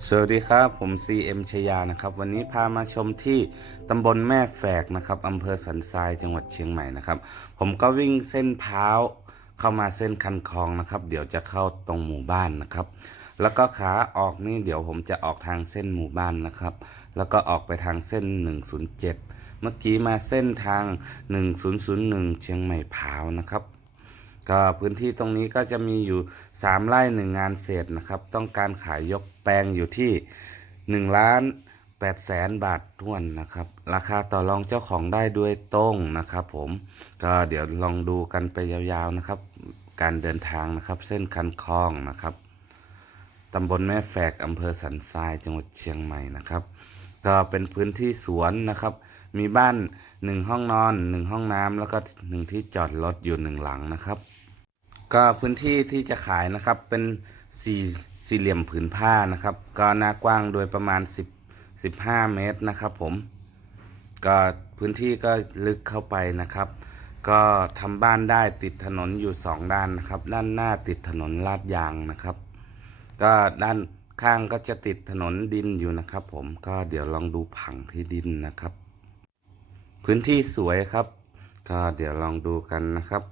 สวัสดีครับ ผม CM ชยานะครับ วันนี้พามาชมที่ตำบลแม่แฝกนะครับอำเภอสันทรายจังหวัดเชียงใหม่นะครับ ผมก็วิ่งเส้นเท้าเข้ามาเส้นคันคลองนะครับ เดี๋ยวจะเข้าตรงหมู่บ้านนะครับ แล้วก็ขาออกนี่เดี๋ยวผมจะออกทางเส้นหมู่บ้านนะครับ แล้วก็ออกไปทางเส้น 107 เมื่อกี้มาเส้นทาง 1001 เชียงใหม่พร้าวนะครับ ก็พื้นที่ตรงนี้ก็จะมีอยู่ 3 ไร่หนึ่งงานเศษนะครับ ต้องการขายยกแปลงอยู่ที่1ล้าน8แสนบาททวนนะครับ ราคาต่อรองเจ้าของได้ด้วยตรงนะครับผมก็เดี๋ยวลองดูกันไปยาวๆนะครับ การเดินทางนะครับ เส้นคันคลองนะครับตำบลแม่แฝกอำเภอสันทรายจังหวัดเชียงใหม่นะครับ ก็เป็นพื้นที่สวนนะครับ มีบ้าน หนึ่งห้องนอนหนึ่งห้องน้ำแล้วก็หนึ่งที่จอดรถอยู่หนึ่งหลังนะครับ ก็พื้นที่ที่จะขายนะครับเป็นสี่สี่เหลี่ยมผืนผ้านะครับ ก็หน้ากว้างโดยประมาณ 10 15 เมตรนะครับผม ก็พื้นที่ก็ลึกเข้าไปนะครับ ก็ทำบ้านได้ติดถนนอยู่สองด้านนะครับ ด้านหน้าติดถนนลาดยางนะครับ ก็ด้านข้างก็จะติดถนนดินอยู่นะครับ ผมก็เดี๋ยวลองดูผังที่ดินนะครับ พื้นที่สวยครับ ก็เดี๋ยวลองดูกันนะครับ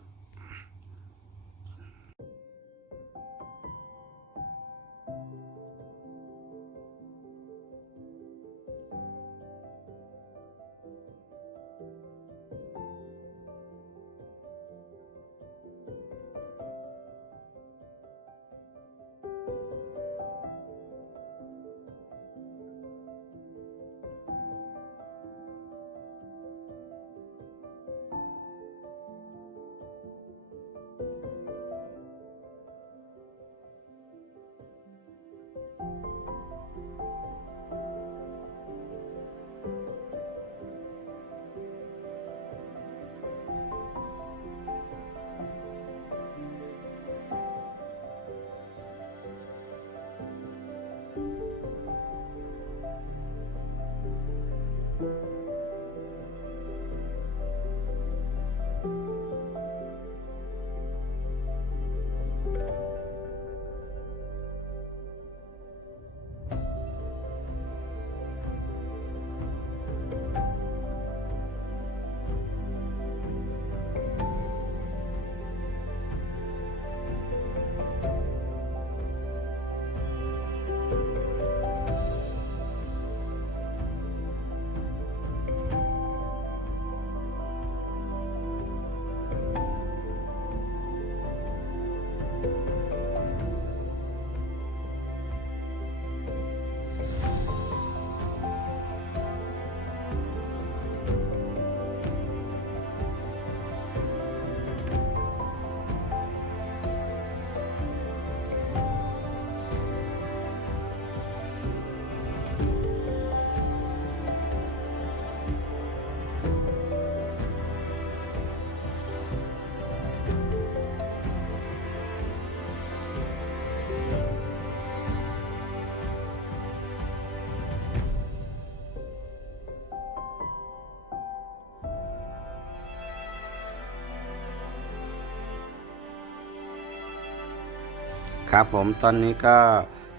ครับผมตอนนี้ก็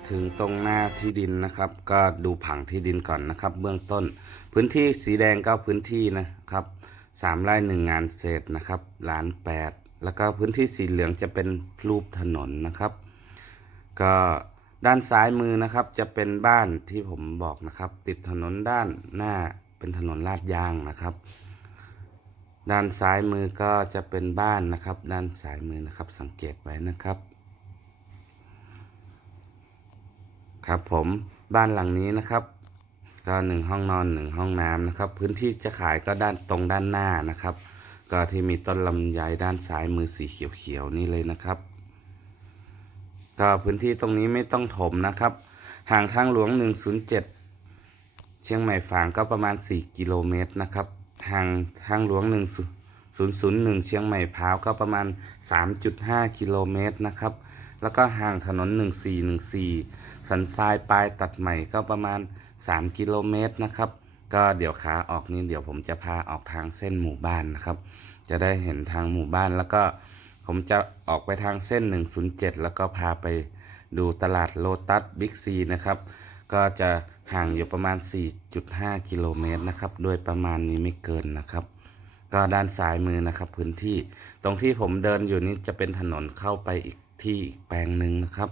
ถึงตรงหน้าที่ดินนะครับ ก็ดูผังที่ดินก่อนนะครับ เบื้องต้น พื้นที่สีแดงก็พื้นที่นะครับสามไร่หนึ่งงานเศษนะครับล้านแปดแล้วก็พื้นที่สีเหลืองจะเป็นรูปถนนนะครับ ก็ด้านซ้ายมือนะครับจะเป็นบ้านที่ผมบอกนะครับ ติดถนนด้านหน้าเป็นถนนลาดยางนะครับ ด้านซ้ายมือก็จะเป็นบ้านนะครับ ด้านซ้ายมือนะครับสังเกตไว้นะครับ ครับ ผมบ้านหลังนี้นะครับก็หนึ่งห้องนอนหนึ่งห้องน้ำนะครับ พื้นที่จะขายก็ด้านตรงด้านหน้านะครับ ก็ที่มีต้นลำไยด้านซ้ายมือสีเขียวๆนี่เลยนะครับ ก็พื้นที่ตรงนี้ไม่ต้องถมนะครับห่างทางหลวง 107 เชียงใหม่ฝางก็ประมาณ 4 กิโลเมตรนะครับห่างทางหลวง 1001 เชียงใหม่พร้าวก็ประมาณ 3.5 กิโลเมตรนะครับ แล้วก็ห่างถนน 1414 สันทรายปลายตัดใหม่ก็ประมาณ 3 กิโลเมตรนะครับ ก็เดี๋ยวขาออกนี่เดี๋ยวผมจะพาออกทางเส้นหมู่บ้านนะครับ จะได้เห็นทางหมู่บ้านแล้วก็ผมจะออกไปทางเส้น 107 แล้วก็พาไปดูตลาดโลตัสบิ๊กซีนะครับ ก็จะห่างอยู่ประมาณ 4.5 กิโลเมตรนะครับ โดยประมาณนี้ไม่เกินนะครับ ก็ด้านซ้ายมือนะครับพื้นที่ ตรงที่ผมเดินอยู่นี้จะเป็นถนนเข้าไปอีก ที่อีกแปลงหนึ่งนะครับ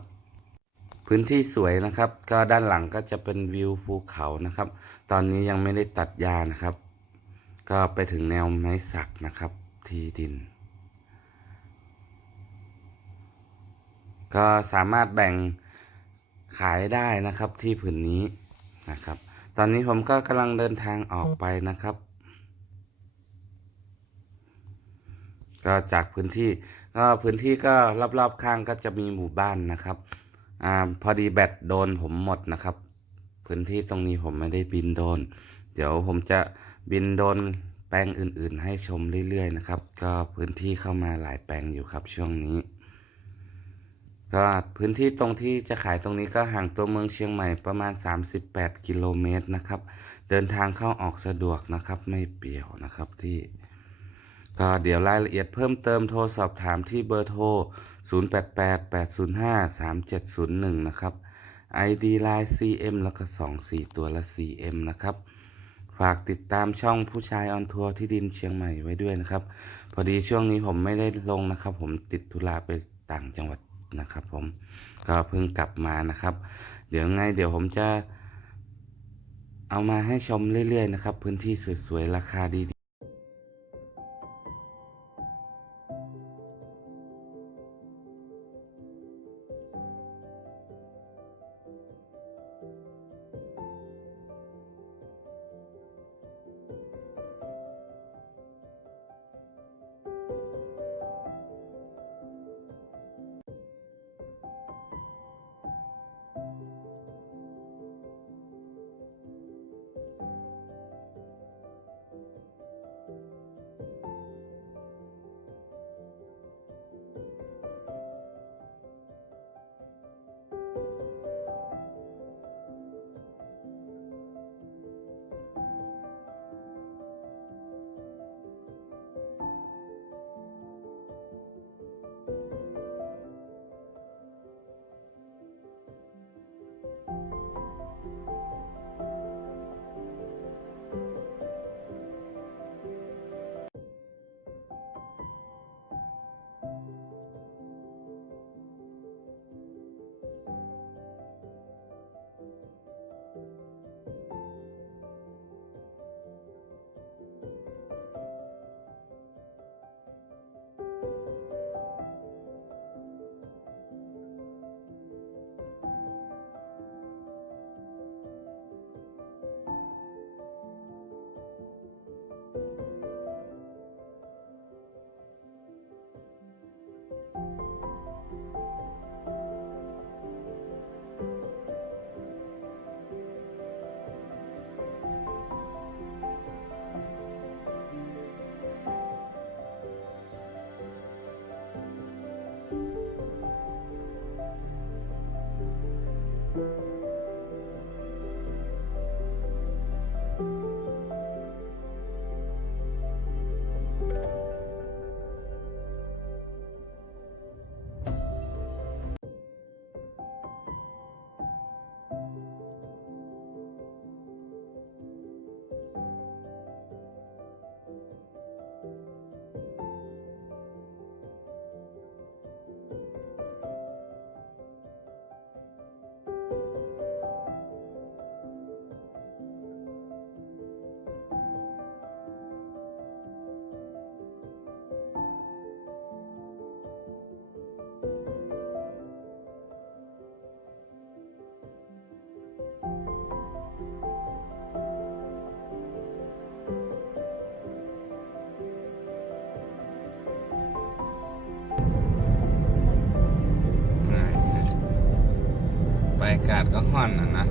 พื้นที่สวยนะครับ ก็ด้านหลังก็จะเป็นวิวภูเขานะครับ ตอนนี้ยังไม่ได้ตัดหญ้านะครับ ก็ไปถึงแนวไม้สักนะครับ ที่ดิน ก็สามารถแบ่งขายได้นะครับที่ผืนนี้นะครับ ตอนนี้ผมก็กำลังเดินทางออกไปนะครับ ก็จากพื้นที่ก็พื้นที่ก็รอบๆข้างก็จะมีหมู่บ้านนะครับอ่าพอดีแบตโดนผมหมดนะครับ พื้นที่ตรงนี้ผมไม่ได้บินโดน เดี๋ยวผมจะบินโดนแปลงอื่นๆ ให้ชมเรื่อยๆนะครับ ก็พื้นที่เข้ามาหลายแปลงอยู่ครับช่วงนี้ ก็พื้นที่ตรงที่จะขายตรงนี้ก็ห่างตัวเมืองเชียงใหม่ประมาณ 38 กิโลเมตรนะครับ เดินทางเข้าออกสะดวกนะครับ ไม่เปี่ยวนะครับที่ ก็เดี๋ยวรายละเอียดเพิ่มเติมโทรสอบถามที่เบอร์โทร 0888053701 นะครับ ID Line CM แล้วก็ 24 ตัวละ CM นะครับ ฝากติดตามช่องผู้ชายออนทัวร์ที่ดินเชียงใหม่ไว้ด้วยนะครับ พอดีช่วงนี้ผมไม่ได้ลงนะครับ ผมติดธุระไปต่างจังหวัดนะครับ ผมก็เพิ่งกลับมานะครับ เดี๋ยวไงเดี๋ยวผมจะเอามาให้ชมเรื่อยๆนะครับ พื้นที่สวยๆ ราคาดีาศก็ห่อนนะนะ